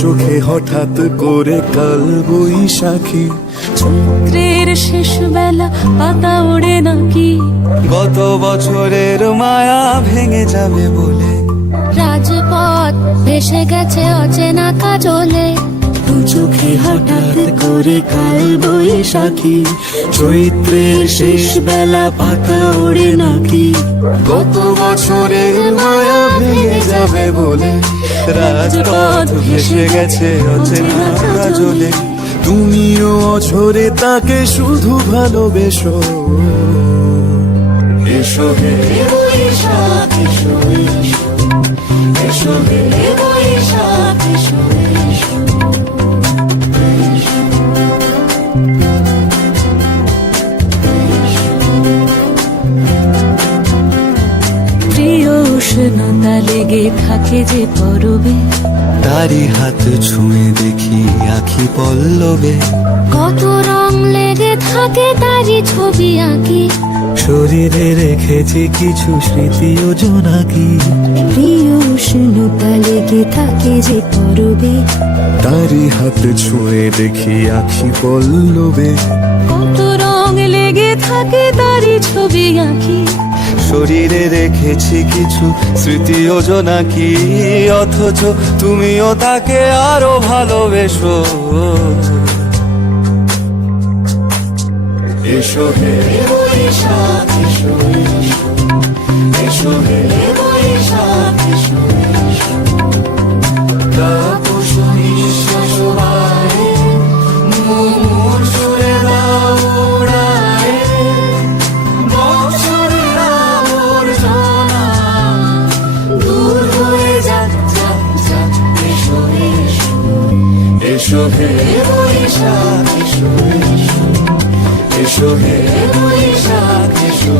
চোখে হঠাৎ করে কাল বৈশাখী, চৈত্রের শেষ বেলা পাতা ওড়ে নাকি, গত বছরের মায়া ভেঙে যাবে বলে, রাজপথ ভেসে গেছে অচেনা কাজলে, দু চোখে হঠাৎ করে কাল বৈশাখী, চৈত্রের শেষ বেলা পাতা ওড়ে নাকি, গত বছরের মায়া ভেঙে যাবে বলে, রাজপথ ভেসে গেছে অচেনা কাজলে, তুমিও অঝরে তাকে শুধু ভালোবেসো। এসো হে বৈশাখ এসো, এসো হে বৈশাখ এসো। প্রিয় উষ্ণতা লেগে থাকে যে পরবে, তারি হাত ছুঁয়ে দেখি আখি পল্লবে, কত রং লেগে থাকে তারই ছবি আঁকি, শরীরে রেখেছি কিছু স্মৃতি ও জোনাকি, প্রিয় উষ্ণতা লেগে থাকে যে পরবে, তারি হাত ছুঁয়ে দেখি আখি পল্লবে, কত রং লেগে থাকে তারই ছবি আঁকি, শরীরে রেখেছি কিছু স্মৃতি ও জোনাকি, অথচ তুমিও তাকে আরো ভালোবেসো। এসো হে বৈশাখ এসো, এসো হে বৈশাখ এসো, তাপস নিঃশ্বাস বাড়ে, মুমুর সুরে দাও উড়ায়ে, বছরের আবর্জনা দূর হয়ে যাক যাক যাক। এসো এসো, এসো হে বৈশাখ এসো, এসো হে বৈশাখ এসো।